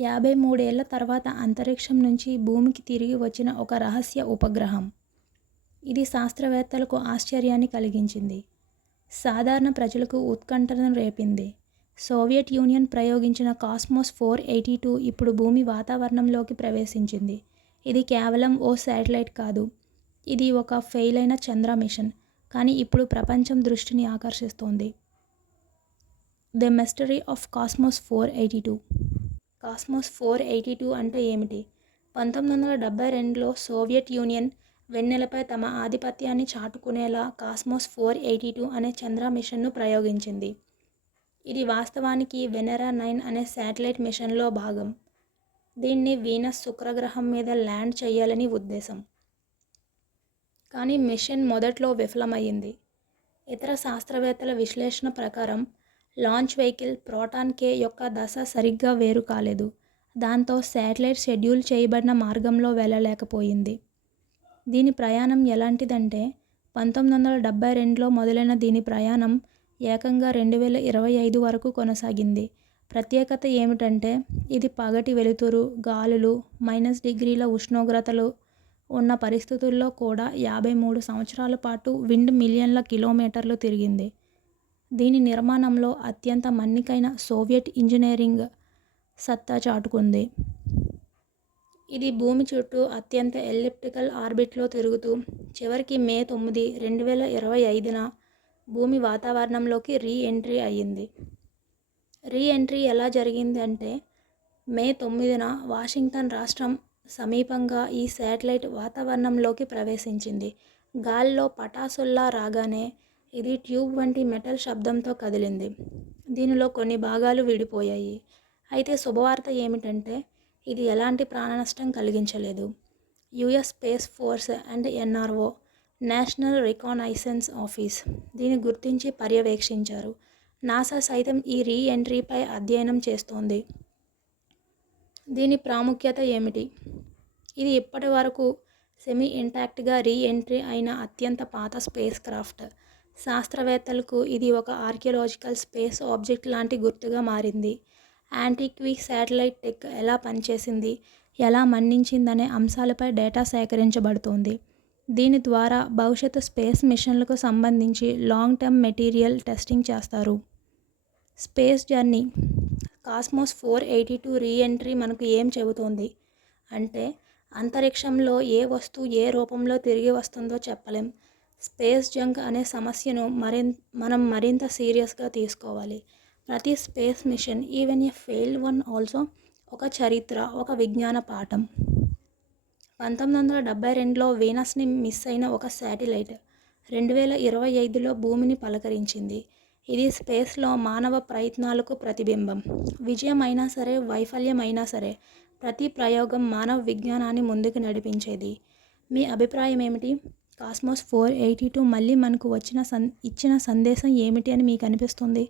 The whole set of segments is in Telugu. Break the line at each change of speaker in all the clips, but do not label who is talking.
యాభై మూడేళ్ళ తర్వాత అంతరిక్షం నుంచి భూమికి తిరిగి వచ్చిన ఒక రహస్య ఉపగ్రహం. ఇది శాస్త్రవేత్తలకు ఆశ్చర్యాన్ని కలిగించింది. సాధారణ ప్రజలకు ఉత్కంఠను రేపింది. సోవియట్ యూనియన్ ప్రయోగించిన కాస్మోస్ ఫోర్ ఎయిటీ టూ ఇప్పుడు భూమి వాతావరణంలోకి ప్రవేశించింది. ఇది కేవలం ఓ శాటిలైట్ కాదు. ఇది ఒక ఫెయిల్ అయిన చంద్ర మిషన్. కానీ ఇప్పుడు ప్రపంచం దృష్టిని ఆకర్షిస్తోంది. The mystery of Kosmos four eighty two. Kosmos four eighty two అంటే ఏమిటి? పంతొమ్మిది వందల డెబ్బై రెండులో సోవియట్ యూనియన్ వెన్నెలపై తమ ఆధిపత్యాన్ని చాటుకునేలా కాస్మోస్ ఫోర్ ఎయిటీ టూ అనే చంద్ర మిషన్ను ప్రయోగించింది. ఇది వాస్తవానికి వెనెరా నైన్ అనే శాటిలైట్ మిషన్లో భాగం. దీన్ని వీనస్ శుక్రగ్రహం మీద ల్యాండ్ చేయాలని ఉద్దేశం. కానీ మిషన్ మొదట్లో విఫలమయ్యింది. ఇతర శాస్త్రవేత్తల విశ్లేషణ ప్రకారం లాంచ్ వెహికల్ ప్రోటాన్ కే యొక్క దశ సరిగ్గా వేరు కాలేదు. దాంతో శాటిలైట్ షెడ్యూల్ చేయబడిన మార్గంలో వెళ్ళలేకపోయింది. దీని ప్రయాణం ఎలాంటిదంటే పంతొమ్మిది వందల డెబ్బై రెండులో మొదలైన దీని ప్రయాణం ఏకంగా రెండు వేల ఇరవై ఐదు వరకు కొనసాగింది. ప్రత్యేకత ఏమిటంటే ఇది పగటి వెలుతురు గాలులు మైనస్ డిగ్రీల ఉష్ణోగ్రతలు ఉన్న పరిస్థితుల్లో కూడా యాభై మూడు సంవత్సరాల పాటు విండ్ మిలియన్ల కిలోమీటర్లు తిరిగింది. దీని నిర్మాణంలో అత్యంత మన్నికైన సోవియట్ ఇంజనీరింగ్ సత్తా చాటుకుంది. ఇది భూమి చుట్టూ అత్యంత ఎలిప్టికల్ ఆర్బిట్లో తిరుగుతూ చివరికి మే తొమ్మిది రెండు వేల ఇరవై ఐదున భూమి వాతావరణంలోకి రీ ఎంట్రీ అయ్యింది. రీ ఎంట్రీ ఎలా జరిగింది అంటే మే తొమ్మిదిన వాషింగ్టన్ రాష్ట్రం సమీపంగా ఈ శాటిలైట్ వాతావరణంలోకి ప్రవేశించింది. గాల్లో పటాసుల్లా రాగానే ఇది ట్యూబ్ వంటి మెటల్ శబ్దంతో కదిలింది. దీనిలో కొన్ని భాగాలు విడిపోయాయి. అయితే శుభవార్త ఏమిటంటే ఇది ఎలాంటి ప్రాణనష్టం కలిగించలేదు. US space force and NRO national reconnaissance office దీన్ని గుర్తించి పర్యవేక్షించారు. నాసా సైతం ఈ రీ ఎంట్రీపై అధ్యయనం చేస్తోంది. దీని ప్రాముఖ్యత ఏమిటి? ఇది ఇప్పటి వరకు సెమీ ఇంటాక్ట్గా రీ ఎంట్రీ అయిన అత్యంత పాత స్పేస్ క్రాఫ్ట్. శాస్త్రవేత్తలకు ఇది ఒక ఆర్కియలాజికల్ స్పేస్ ఆబ్జెక్ట్ లాంటి గుర్తుగా మారింది. యాంటిక్వి శాటిలైట్ టెక్ ఎలా పనిచేసింది? ఎలా మన్నించిందనే అంశాలపై డేటా సేకరించబడుతోంది. దీని ద్వారా భవిష్యత్తు స్పేస్ మిషన్లకు సంబంధించి లాంగ్ టర్మ్ మెటీరియల్ టెస్టింగ్ చేస్తారు. Space journey. Kosmos four eighty two reentry మనకు ఏం చెబుతోంది? అంటే అంతరిక్షంలో ఏ వస్తువు ఏ రూపంలో తిరిగి వస్తుందో చెప్పలేం. స్పేస్ జంక్ అనే సమస్యను మరిన్ మనం మరింత సీరియస్గా తీసుకోవాలి. ప్రతి space mission even a failed one also ఒక చరిత్ర ఒక విజ్ఞాన పాఠం. పంతొమ్మిది వందల డెబ్బై రెండులో వీనస్ని మిస్ అయిన ఒక శాటిలైట్ రెండు వేల ఇరవై ఐదులో భూమిని పలకరించింది. ఇది స్పేస్లో మానవ ప్రయత్నాలకు ప్రతిబింబం. విజయం అయినా సరే వైఫల్యం అయినా సరే ప్రతి ప్రయోగం మానవ విజ్ఞానాన్ని ముందుకు నడిపించేది. మీ అభిప్రాయం ఏమిటి కాస్మోస్ ఫోర్ ఎయిటీ టూ మళ్ళీ మనకు వచ్చిన సన్ ఇచ్చిన సందేశం ఏమిటి అని మీకు అనిపిస్తుంది?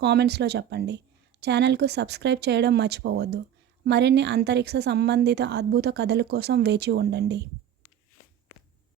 కామెంట్స్లో చెప్పండి. ఛానల్కు సబ్స్క్రైబ్ చేయడం మర్చిపోవద్దు. మరిన్ని అంతరిక్ష సంబంధిత అద్భుత కథల కోసం వేచి ఉండండి.